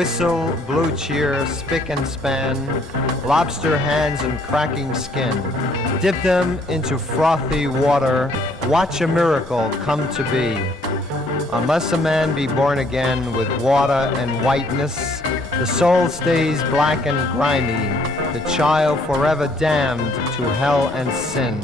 Whistle, blue cheer, spick and span, lobster hands and cracking skin. Dip them into frothy water, watch a miracle come to be. Unless a man be born again with water and whiteness, the soul stays black and grimy, the child forever damned to hell and sin.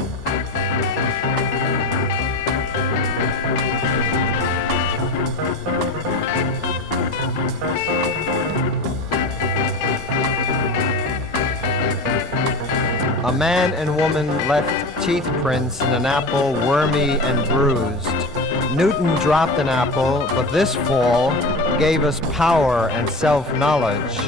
A man and woman left teeth prints in an apple wormy and bruised. Newton dropped an apple, but this fall gave us power and self-knowledge.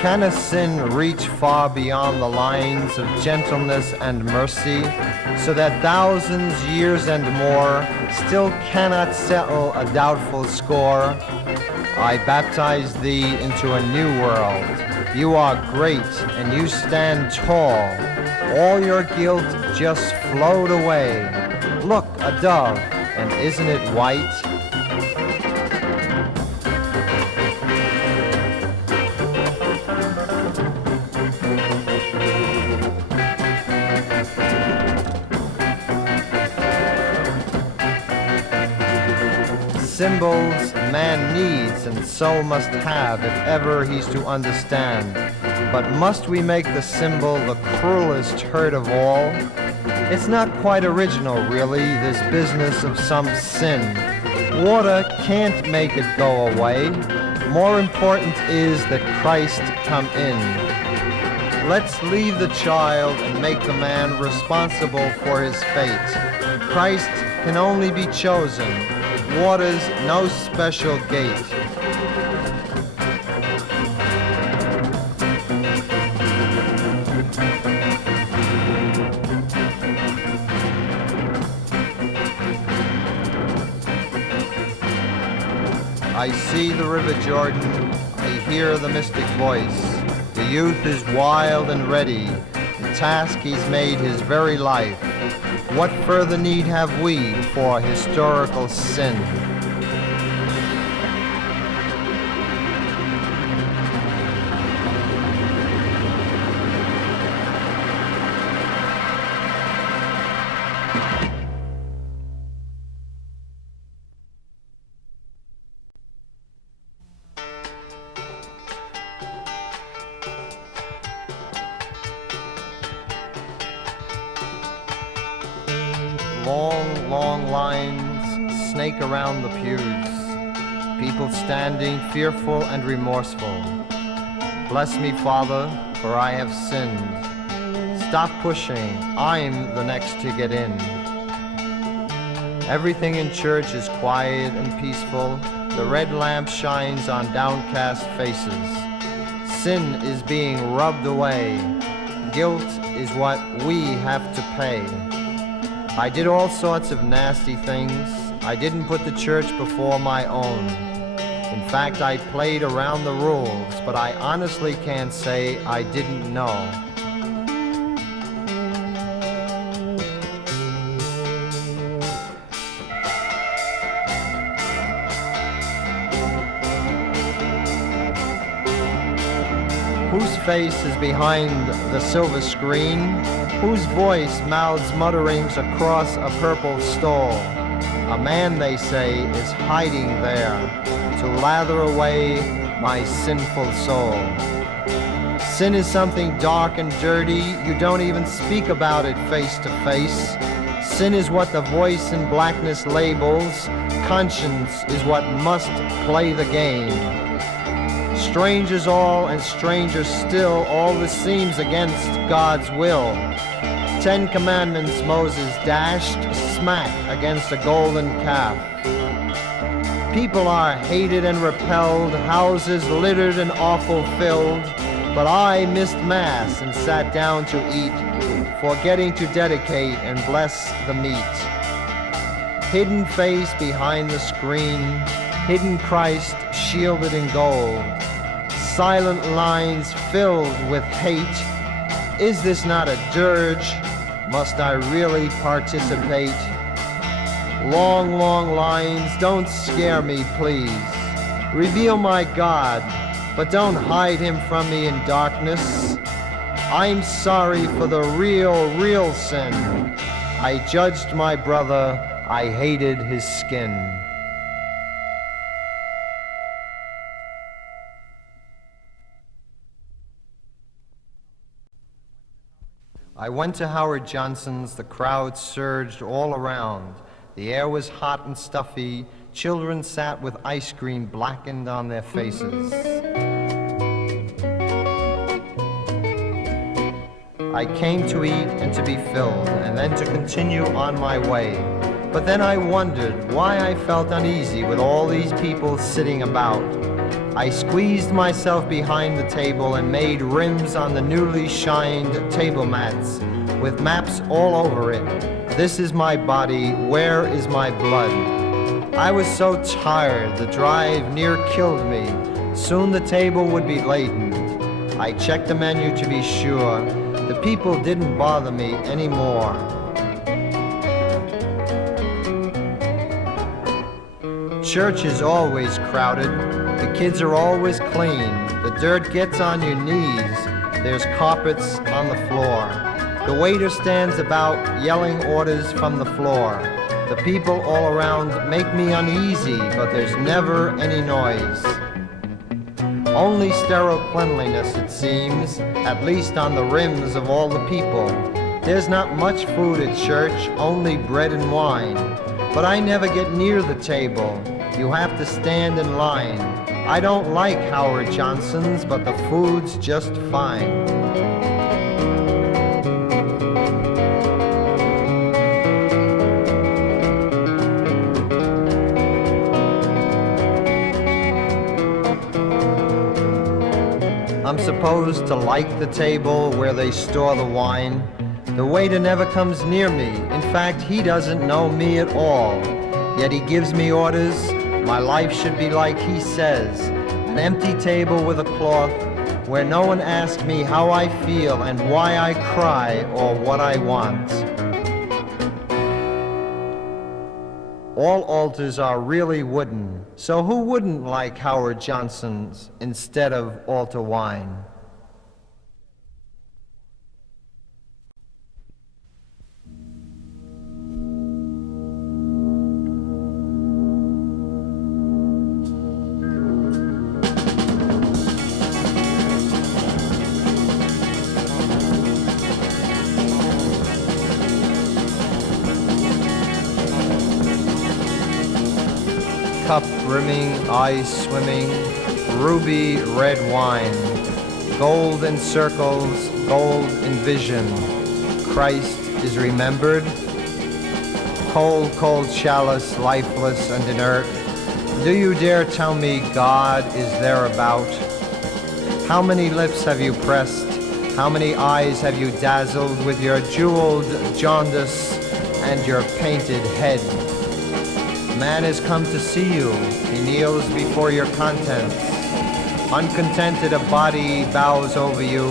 Can a sin reach far beyond the lines of gentleness and mercy, so that thousands, years and more, still cannot settle a doubtful score? I baptize thee into a new world. You are great and you stand tall. All your guilt just flowed away. Look, a dove, and isn't it white? Symbols man needs and so must have if ever he's to understand. But must we make the symbol the cruelest hurt of all? It's not quite original, really, this business of some sin. Water can't make it go away. More important is that Christ come in. Let's leave the child and make the man responsible for his fate. Christ can only be chosen. Water's no special gate. I see the river Jordan, I hear the mystic voice. The youth is wild and ready, the task he's made his very life. What further need have we for historical sin? Long lines snake around the pews, people standing fearful and remorseful. Bless me, Father, for I have sinned. Stop pushing, I'm the next to get in. Everything in church is quiet and peaceful. The red lamp shines on downcast faces. Sin is being rubbed away. Guilt is what we have to pay. I did all sorts of nasty things. I didn't put the church before my own. In fact, I played around the rules, but I honestly can't say I didn't know. Whose face is behind the silver screen? Whose voice mouths mutterings across a purple stall? A man, they say, is hiding there to lather away my sinful soul. Sin is something dark and dirty. You don't even speak about it face to face. Sin is what the voice in blackness labels. Conscience is what must play the game. Strangers all and strangers still, all this seems against God's will. 10 Commandments Moses dashed smack against a golden calf. People are hated and repelled, houses littered and offal filled, but I missed Mass and sat down to eat forgetting to dedicate and bless the meat. Hidden face behind the screen, hidden Christ shielded in gold, silent lines filled with hate. Is this not a dirge? Must I really participate? Long, long lines, don't scare me, please. Reveal my God, but don't hide him from me in darkness. I'm sorry for the real sin. I judged my brother, I hated his skin. I went to Howard Johnson's, the crowd surged all around. The air was hot and stuffy, children sat with ice cream blackened on their faces. I came to eat and to be filled, and then to continue on my way. But then I wondered why I felt uneasy with all these people sitting about. I squeezed myself behind the table and made rims on the newly shined table mats with maps all over it. This is my body, where is my blood? I was so tired, the drive near killed me. Soon the table would be laden. I checked the menu to be sure. The people didn't bother me anymore. Church is always crowded. The kids are always clean. The dirt gets on your knees. There's carpets on the floor. The waiter stands about yelling orders from the floor. The people all around make me uneasy, but there's never any noise. Only sterile cleanliness, it seems, at least on the rims of all the people. There's not much food at church, only bread and wine. But I never get near the table. You have to stand in line. I don't like Howard Johnson's, but the food's just fine. I'm supposed to like the table where they store the wine. The waiter never comes near me. In fact, he doesn't know me at all. Yet he gives me orders. My life should be like he says. An empty table with a cloth where no one asks me how I feel and why I cry or what I want. All altars are really wooden, so who wouldn't like Howard Johnson's instead of altar wine? Cup brimming, eyes swimming, ruby red wine, gold in circles, gold in vision. Christ is remembered. Cold, cold chalice, lifeless and inert. Do you dare tell me God is thereabout? How many lips have you pressed? How many eyes have you dazzled with your jeweled jaundice and your painted head? Man has come to see you. He kneels before your contents. Uncontented, a body bows over you,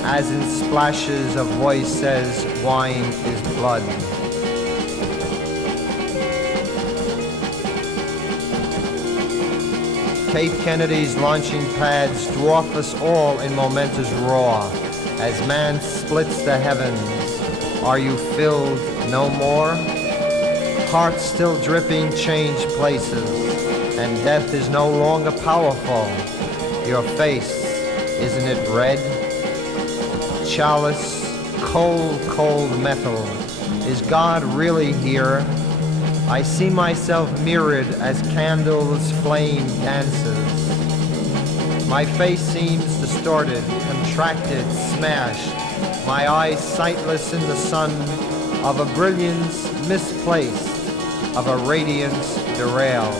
as in splashes a voice says, wine is blood. Cape Kennedy's launching pads dwarf us all in momentous roar, as man splits the heavens. Are you filled no more? Hearts still dripping change places, and death is no longer powerful. Your face, isn't it red? Chalice, cold, cold metal. Is God really here? I see myself mirrored as candles flame dances. My face seems distorted, contracted, smashed. My eyes sightless in the sun of a brilliance misplaced, of a radiance derailed.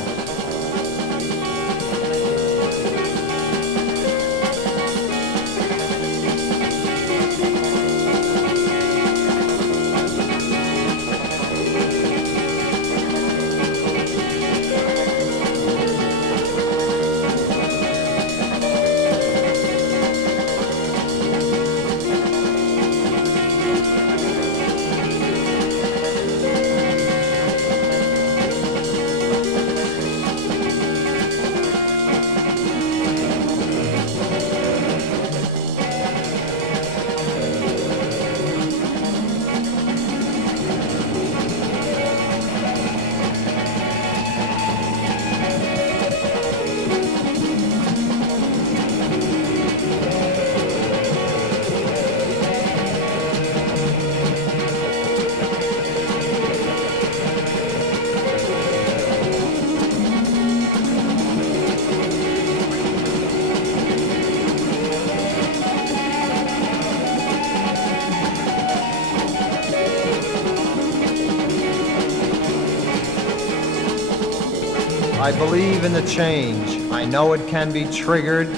I believe in the change. I know it can be triggered.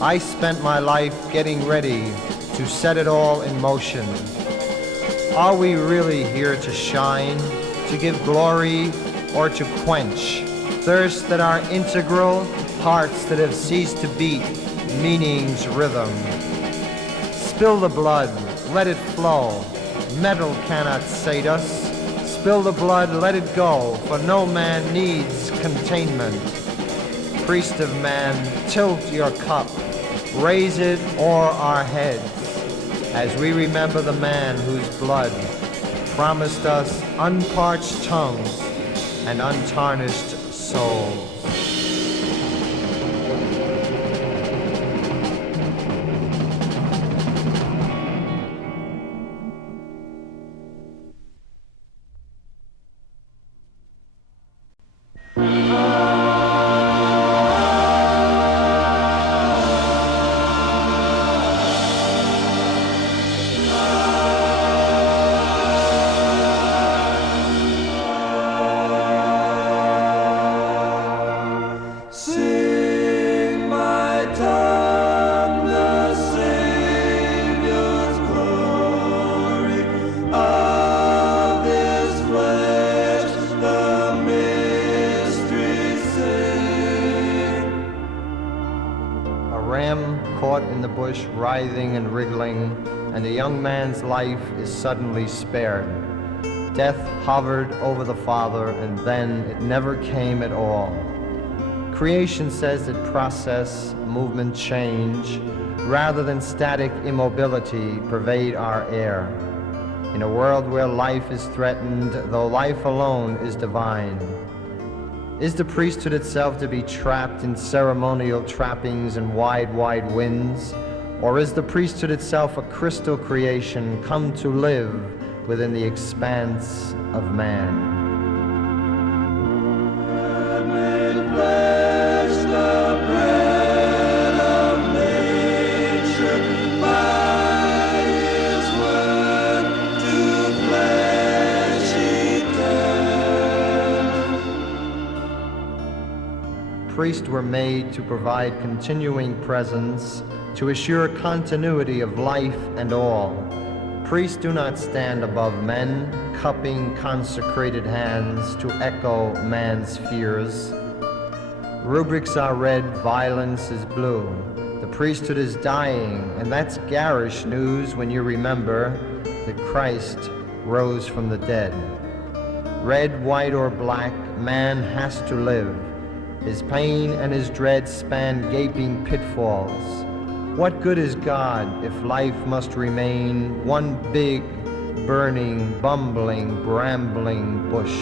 I spent my life getting ready to set it all in motion. Are we really here to shine, to give glory, or to quench thirsts that are integral, hearts that have ceased to beat, meaning's rhythm? Spill the blood, let it flow. Metal cannot sate us. Spill the blood, let it go, for no man needs containment. Priest of man, tilt your cup, raise it o'er our heads, as we remember the man whose blood promised us unparched tongues and untarnished souls. Writhing and wriggling, and a young man's life is suddenly spared. Death hovered over the Father, and then it never came at all. Creation says that process, movement, change, rather than static immobility, pervade our air. In a world where life is threatened, though life alone is divine. Is the priesthood itself to be trapped in ceremonial trappings and wide, wide winds? Or is the priesthood itself a crystal creation come to live within the expanse of man? Priests were made to provide continuing presence, to assure continuity of life and all. Priests do not stand above men, cupping consecrated hands to echo man's fears. Rubrics are red, violence is blue. The priesthood is dying, and that's garish news when you remember that Christ rose from the dead. Red, white, or black, man has to live. His pain and his dread span gaping pitfalls. What good is God if life must remain one big, burning, bumbling, brambling bush?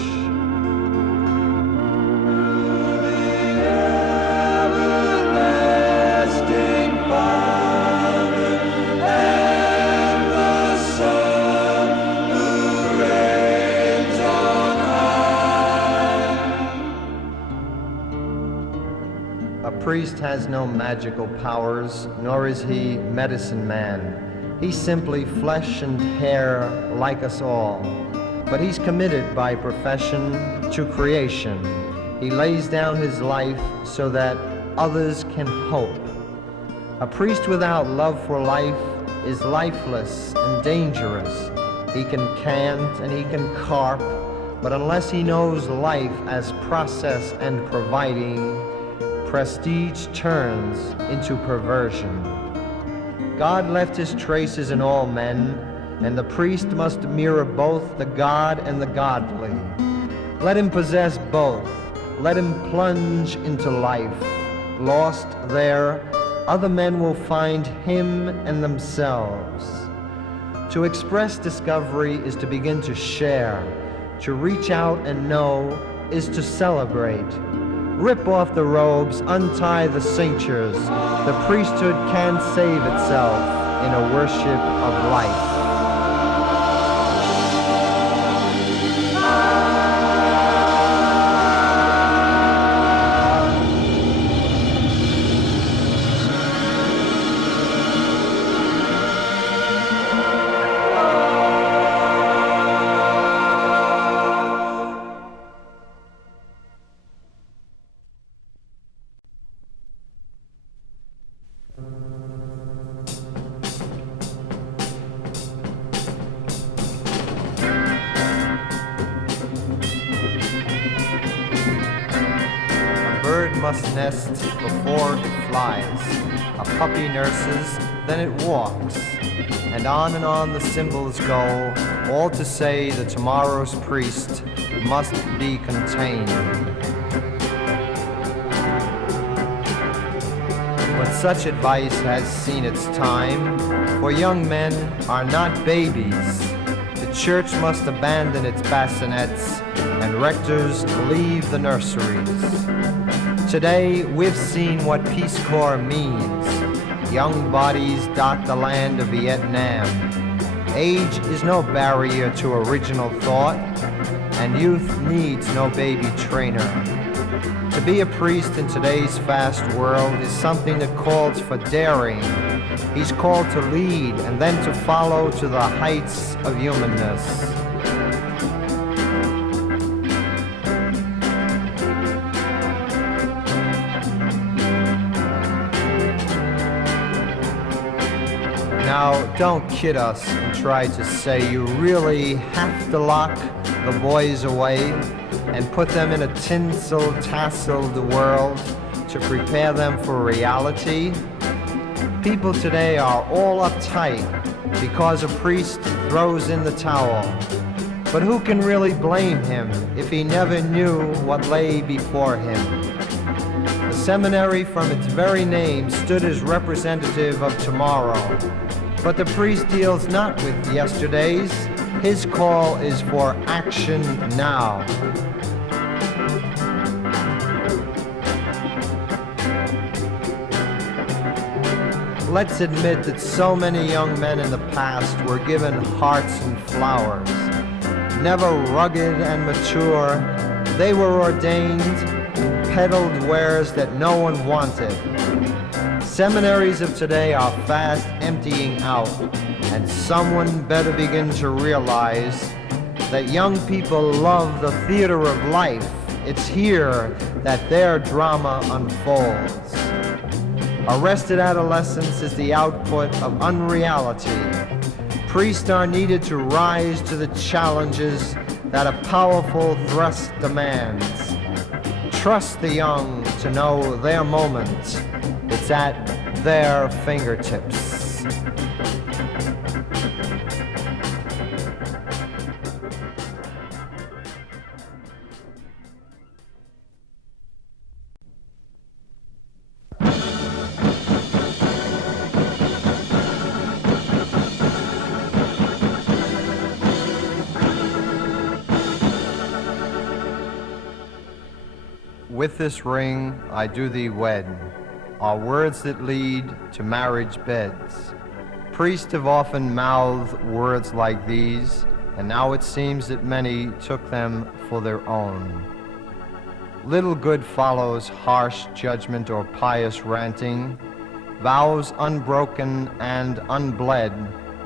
Priest has no magical powers, nor is he medicine man. He's simply flesh and hair like us all. But he's committed by profession to creation. He lays down his life so that others can hope. A priest without love for life is lifeless and dangerous. He can cant and he can carp, but unless he knows life as process and providing, prestige turns into perversion. God left his traces in all men, and the priest must mirror both the God and the godly. Let him possess both. Let him plunge into life. Lost there, other men will find him and themselves. To express discovery is to begin to share. To reach out and know is to celebrate. Rip off the robes, untie the cinctures. The priesthood can save itself in a worship of life. must nest before it flies. A puppy nurses, then it walks. And on the symbols go, all to say that tomorrow's priest must be contained. But such advice has seen its time, for young men are not babies. The church must abandon its bassinets, and rectors leave the nurseries. Today, we've seen what Peace Corps means. Young bodies dot the land of Vietnam. Age is no barrier to original thought, and youth needs no baby trainer. To be a priest in today's fast world is something that calls for daring. He's called to lead and then to follow to the heights of humanness. Now, don't kid us and try to say you really have to lock the boys away and put them in a tasseled world to prepare them for reality. People today are all uptight because a priest throws in the towel. But who can really blame him if he never knew what lay before him? The seminary, from its very name, stood as representative of tomorrow. But the priest deals not with yesterdays. His call is for action now. Let's admit that so many young men in the past were given hearts and flowers. Never rugged and mature, they were ordained and peddled wares that no one wanted. Seminaries of today are fast emptying out, and someone better begin to realize that young people love the theater of life. It's here that their drama unfolds. Arrested adolescence is the output of unreality. Priests are needed to rise to the challenges that a powerful thrust demands. Trust the young to know their moment. It's at their fingertips. With this ring I do thee wed, are words that lead to marriage beds. Priests have often mouthed words like these, and now it seems that many took them for their own. Little good follows harsh judgment or pious ranting. Vows unbroken and unbled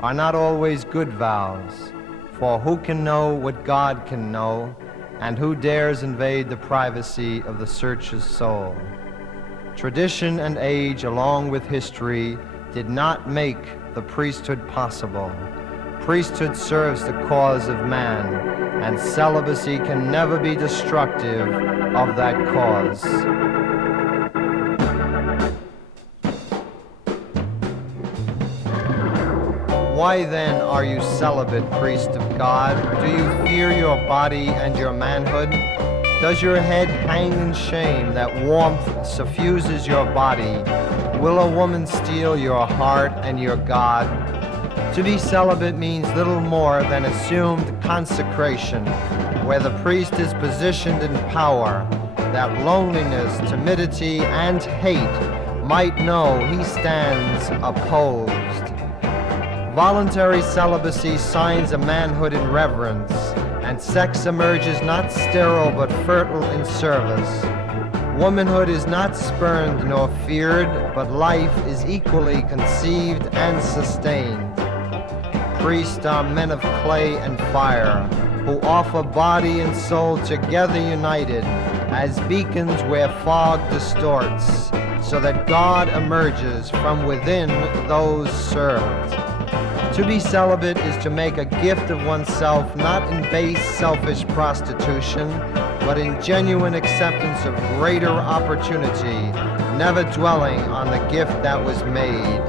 are not always good vows, for who can know what God can know, and who dares invade the privacy of the searcher's soul? Tradition and age, along with history, did not make the priesthood possible. Priesthood serves the cause of man, and celibacy can never be destructive of that cause. Why then are you celibate, priest of God? Do you fear your body and your manhood? Does your head hang in shame that warmth suffuses your body? Will a woman steal your heart and your God? To be celibate means little more than assumed consecration, where the priest is positioned in power, that loneliness, timidity, and hate might know he stands opposed. Voluntary celibacy signs a manhood in reverence, and sex emerges not sterile but fertile in service. Womanhood is not spurned nor feared, but life is equally conceived and sustained. Priests are men of clay and fire, who offer body and soul together united, as beacons where fog distorts, so that God emerges from within those served. To be celibate is to make a gift of oneself, not in base, selfish prostitution, but in genuine acceptance of greater opportunity, never dwelling on the gift that was made.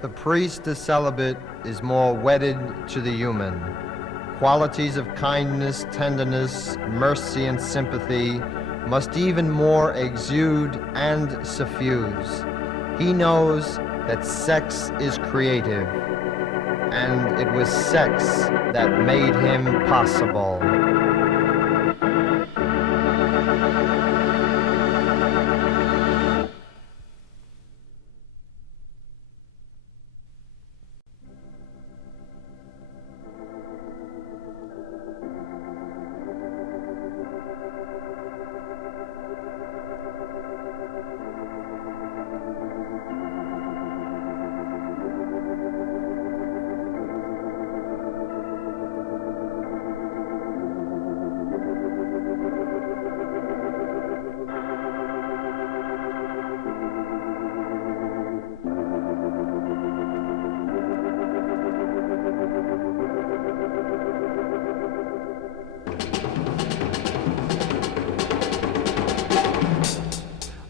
The priest, the celibate, is more wedded to the human. Qualities of kindness, tenderness, mercy, and sympathy must even more exude and suffuse. He knows that sex is creative, and it was sex that made him possible.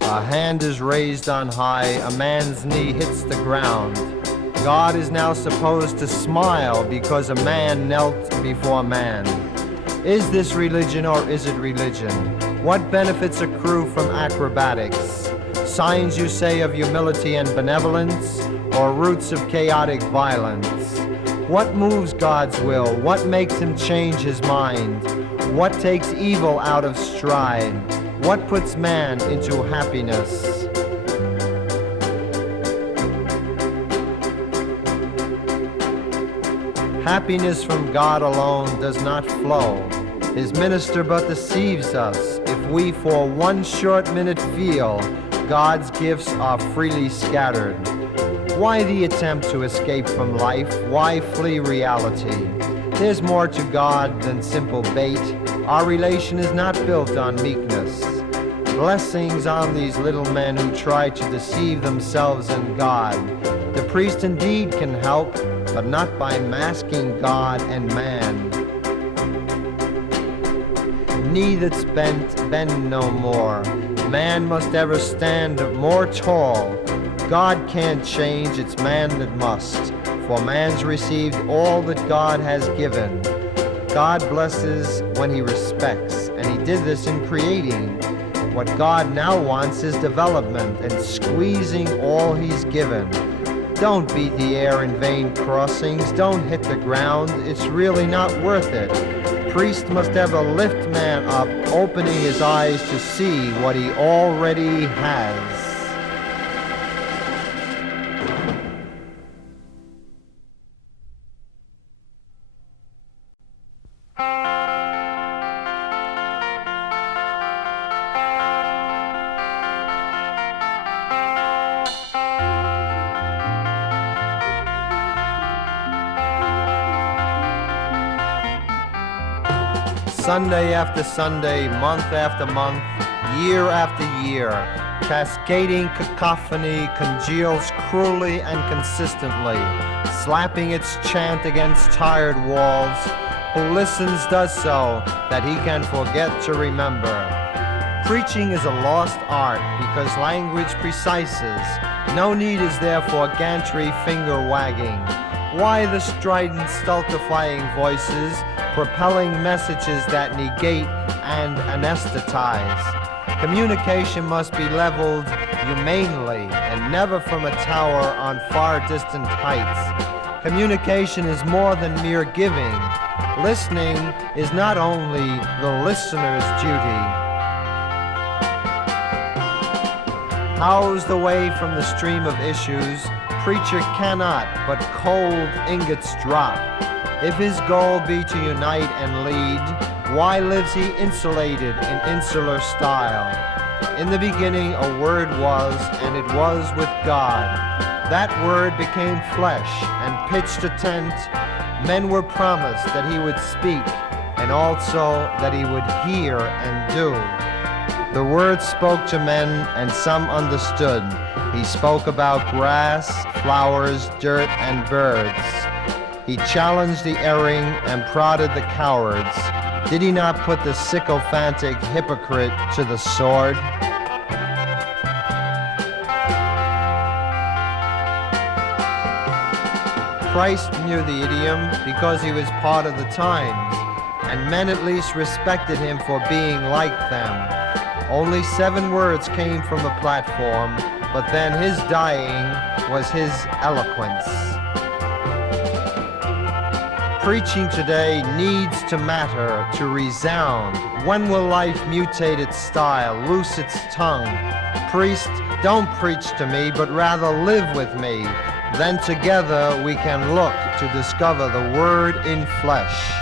A hand is raised on high, a man's knee hits the ground. God is now supposed to smile because a man knelt before man. Is this religion or is it religion? What benefits accrue from acrobatics? Signs, you say, of humility and benevolence, or roots of chaotic violence? What moves God's will? What makes him change his mind? What takes evil out of stride? What puts man into happiness? Happiness from God alone does not flow. His minister but deceives us if we for one short minute feel God's gifts are freely scattered. Why the attempt to escape from life? Why flee reality? There's more to God than simple bait. Our relation is not built on meekness. Blessings on these little men who try to deceive themselves and God. The priest indeed can help, but not by masking God and man. Knee that's bent, bend no more. Man must ever stand more tall. God can't change, it's man that must. For man's received all that God has given. God blesses when he respects, and he did this in creating. What God now wants is development and squeezing all he's given. Don't beat the air in vain crossings, don't hit the ground, it's really not worth it. Priest must ever lift man up, opening his eyes to see what he already has. Sunday after Sunday, month after month, year after year, cascading cacophony congeals cruelly and consistently, slapping its chant against tired walls. Who listens does so that he can forget to remember. Preaching is a lost art because language precises. No need is there for gantry finger wagging. Why the strident stultifying voices, propelling messages that negate and anesthetize? Communication must be leveled humanely and never from a tower on far distant heights. Communication is more than mere giving. Listening is not only the listener's duty. Housed away from the stream of issues, preacher cannot but cold ingots drop. If his goal be to unite and lead, why lives he insulated in insular style? In the beginning a word was, and it was with God. That word became flesh and pitched a tent. Men were promised that he would speak, and also that he would hear and do. The word spoke to men, and some understood. He spoke about grass, flowers, dirt, and birds. He challenged the erring and prodded the cowards. Did he not put the sycophantic hypocrite to the sword? Christ knew the idiom because he was part of the times, and men at least respected him for being like them. Only 7 words came from the platform, but then his dying was his eloquence. Preaching today needs to matter, to resound. When will life mutate its style, loose its tongue? Priest, don't preach to me, but rather live with me. Then together we can look to discover the Word in flesh.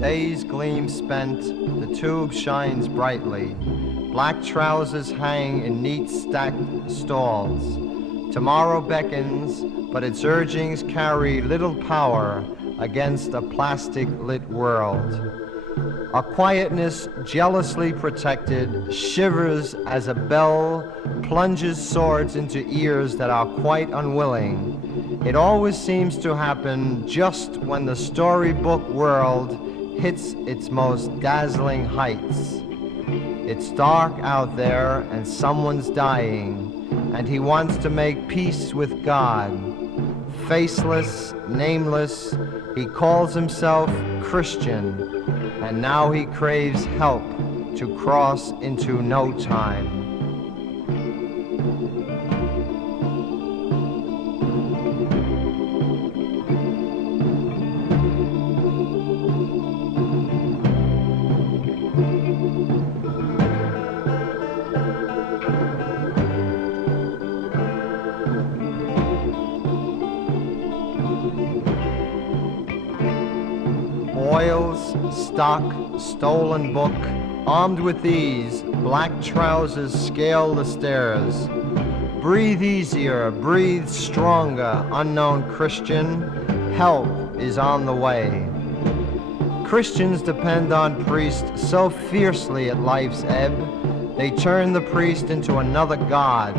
Day's gleam spent, the tube shines brightly. Black trousers hang in neat stacked stalls. Tomorrow beckons, but its urgings carry little power against a plastic-lit world. Our quietness, jealously protected, shivers as a bell plunges swords into ears that are quite unwilling. It always seems to happen just when the storybook world hits its most dazzling heights. It's dark out there and someone's dying, and he wants to make peace with God. Faceless, nameless, he calls himself Christian, and now he craves help to cross into no time. Oils, stock, stolen book, armed with these, black trousers scale the stairs. Breathe easier, breathe stronger, unknown Christian, help is on the way. Christians depend on priests so fiercely at life's ebb, they turn the priest into another god.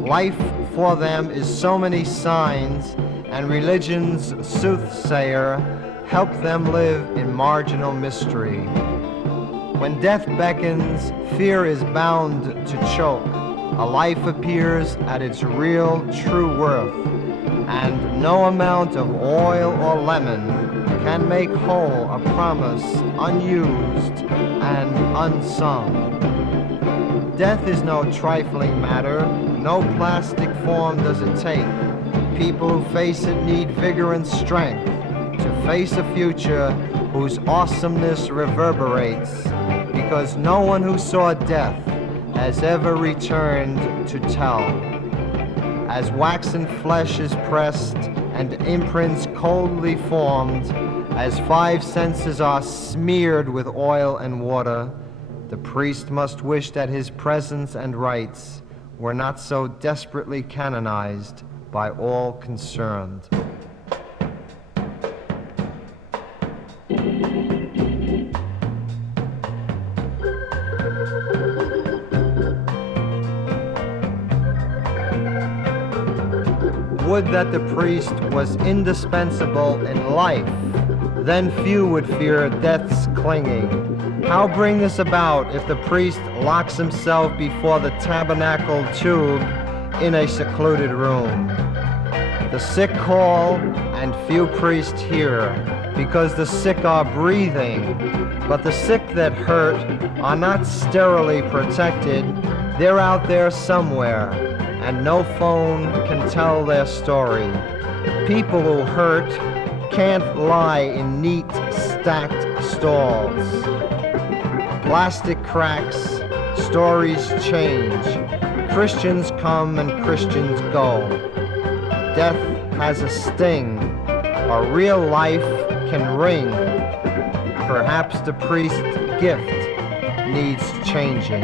Life for them is so many signs, and religion's soothsayer help them live in marginal mystery. When death beckons, fear is bound to choke. A life appears at its real, true worth, and no amount of oil or lemon can make whole a promise unused and unsung. Death is no trifling matter, no plastic form does it take. People who face it need vigor and strength to face a future whose awesomeness reverberates, because no one who saw death has ever returned to tell. As waxen flesh is pressed and imprints coldly formed, as 5 senses are smeared with oil and water, the priest must wish that his presence and rites were not so desperately canonized by all concerned. Would that the priest was indispensable in life, then few would fear death's clinging. How bring this about if the priest locks himself before the tabernacle tube in a secluded room? The sick call, and and few priests hear, because the sick are breathing, but the sick that hurt are not sterilely protected. They're out there somewhere, and no phone can tell their story. People who hurt can't lie in neat, stacked stalls. Plastic cracks, stories change. Christians come and Christians go. Death has a sting. A real life can ring. Perhaps the priest's gift needs changing.